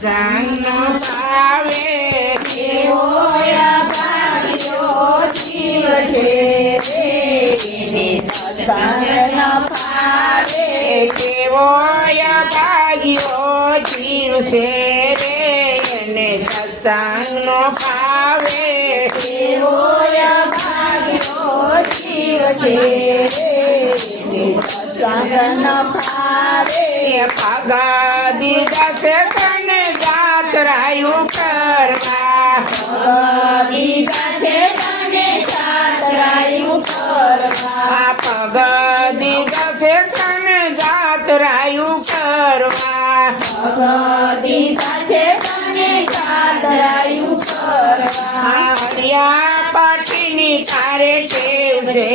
સત્સંગ ભાવે કેવો અભાગ્યો જીવ છે એને સત્સંગ ન ભાવે કેવો અભાગ્યો જીવ છે રે એને સત્સંગ નો ભાવે કેવો અભાગ્યો જીવ છે એને સત્સંગ ન ભાવે પગા દીધા છે તને જાત્રાયું કરવા દીધા છે તને જાત્રાયું કરવા પગ દીધા છે તને જાત્રાયું કરવા દીધા છે તને જાત્રાયું કરવા હરિયા પાટીની તારે ટેવ છે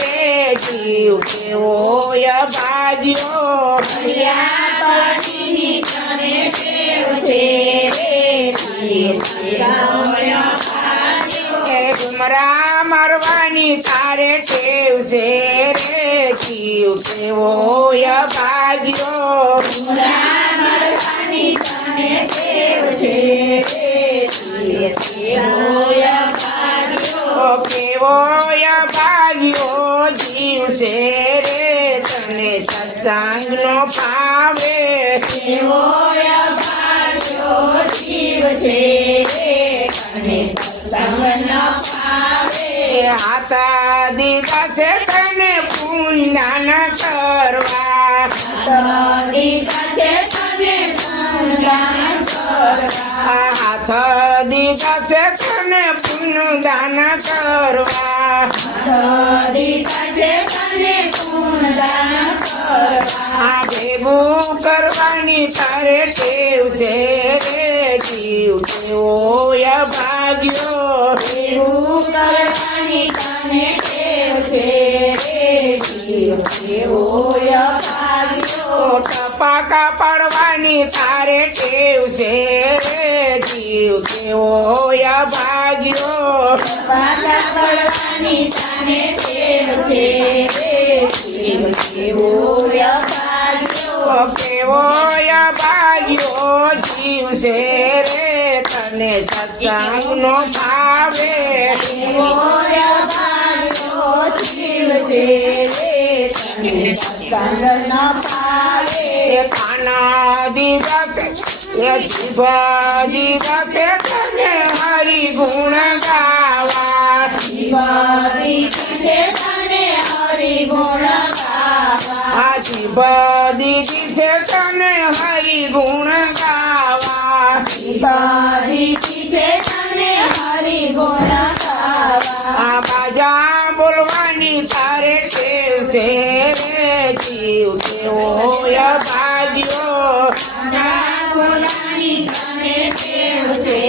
રે જીવ કેવો અભાગ્યો પાટીની તને ટેવ છે ગુમરા મારવાની તારે ટેવ છે રે જીવ કેવો અભાગ્યો મરવાની તને ટેવ છે કેવો અભાગ્યો જીવ છે રે તને સત્સંગ નો ભાવે કેવો અભાગ્યો જીવ છે તને સત્સંગ ન ભાવે હાથા દીધા છે તને પૂંજાન કરવા દીધા છે તને પૂંજાન કરવા હાથ દીધા છે તને પુનદાન કરવા દીધા છે તને પૂંજાન કરવા ભેગું કરવાની તારે ટેવ છે રે જીવ કેવો અભાગ્યો એવું કરવાની તને ટેવ છે જીવ કેવો અભાગ્યો ટપાકા પાડવાની તારે ટેવ છે રે જીવ કેવો અભાગ્યો પાકા પડવાની તને ટેવ છે જીવ કેવો અભાગ્યો કેવો અભાગ્યો જીવ છે રે તને સત્સંગ નો ભાવે કેવો અભાગ્યો જીવ છે તને સત્સંગ ન ભાવે કાના દીધા છે એ જીભ દીધા છે તને હરિ ગુણ ગાવા દીધી છે તને હરિ ગુણ ગાવા જીભ દીધી છે તને હરિ ગુણ ગાવા દીધી છે તને હરિ ગુણ ગાવા બાજા બોલવાની તારે ટેવ છે રે જીવ કેવો અભાગ્યો બોલાની તને ટેવ છે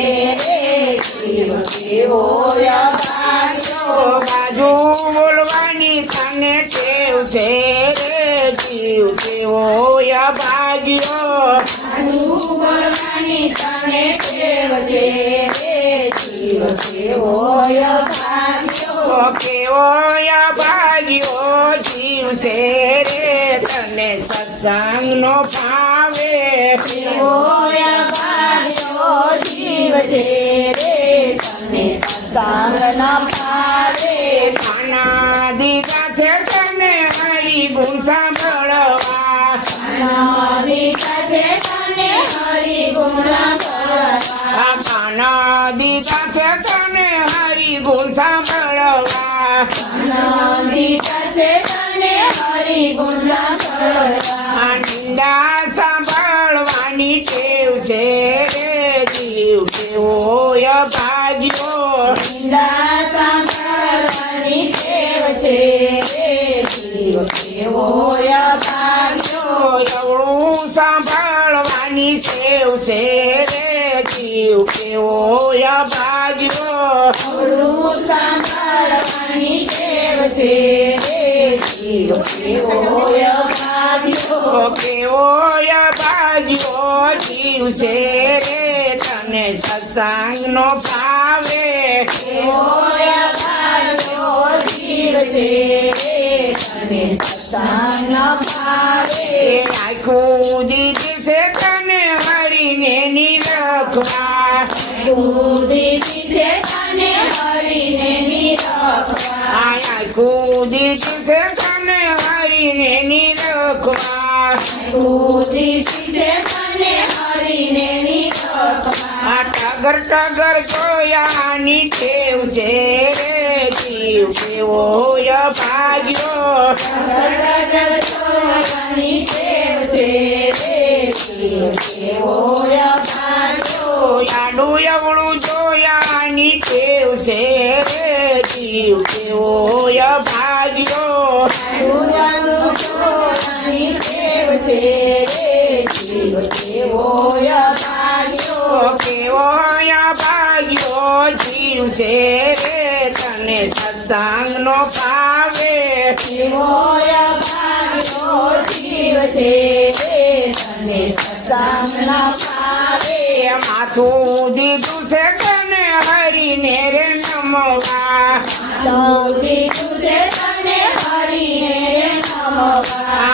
જીવ કેવો અભાગ્યો બાજુ બોલવાની તને ટેવ છે રે જીવ કેવો અભાગ્યો બોલવાની તને ટેવ છે જીવ કેવો અભાગ્યો કેવો અભાગ્યો જીવ છે રે તને સત્સંગ નો ભાવે કેવો અભાગ્યો જીવ છે તને સત્સંગ ન ભાવે ખાના દીધા છે તને હરિ ગુણ સાંભળવા દીધા છે તને હરિ ગુણ ગાવા ખાના દીધા છે તને હરિ ગુણ સાંભળવા દીધા છે તને હરિ ગુણ ગાવા નિંદા સાંભળવાની ટેવ છે રે જીવ કેવો અભાગ્યો નિંદા સાંભળવાની ટેવ છે જીવ કેવો અભાગ્યો એવડું સાંભળવાની ટેવ છે રે જીવ કેવો અભાગ્યો સાંભળવાની ટેવ છે જીવ કેવો અભાગ્યો કેવો અભાગ્યો જીવ છે રે તને સત્સંગ નો ભાવે કેવો અભાગ્યો જીવ છે તને સત્સંગ ન ભાવે આખું દીધી છે તને હરીને નીર નિરખવા કુદીથી છે તને હરીને નિરખવા આયા કુદી છે તને હરીને નિરખવા કુદીથી છે તને હરીને નિરખવા આ ટગર જોયાની ટેવ છે રે જીવ કેવો ભાગ્યો ટગર જોવાની ટેવ છે રે જીવ કેવો ભાગ્યો આડું અવળું જોયાની ટેવ છે રે જીવ કેવો ભાગ્યો ડોયાનું જોવાની ટેવ છે રે જીવ કેવો ભાગ્યો કેવો ભાગ્યો જીવ છે રે તને સત્સંગનો ભાવે કેવો ભાગ્યો જીવ છે રે તને સત્સંગના ભાવે માથું દીધું છે તને હરીને રે નમવા સૌથી તુજે તને હરીને રે નમવા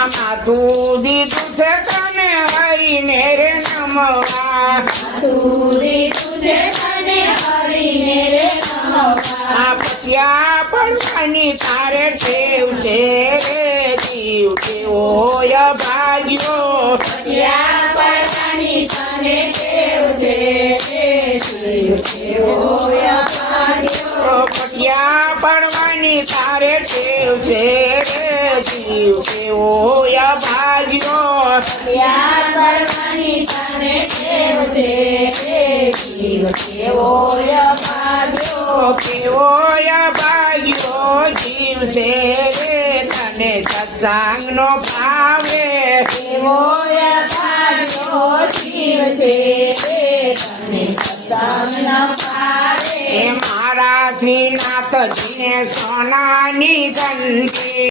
માથું દીધું છે તને હરીને રે નમવા તુરી તુજે તને હરીને રે નમવા પત્યા પડવાની તારે ટેવ છે રે જીવ કેવો ભાગ્યો ત્યાં પડવાની તને ટેવ છે રે જીવ કેવો ભાગ્યો પટિયા પડવાની તારે ટેવ છે રે જીવ કેવો ભાગ્યો ત્યાં પડવાની તને ટેવ છે રે જીવ કેવો ભાગ્યો કેવો ભાગ્યો જીવ છે રે તને સત્સંગનો ભાવે કેવો ભાગ્યો જીવ છે રે તને સત્સંગના ભાવે મારા શ્રીનાથજીને સોનાની ઘંટી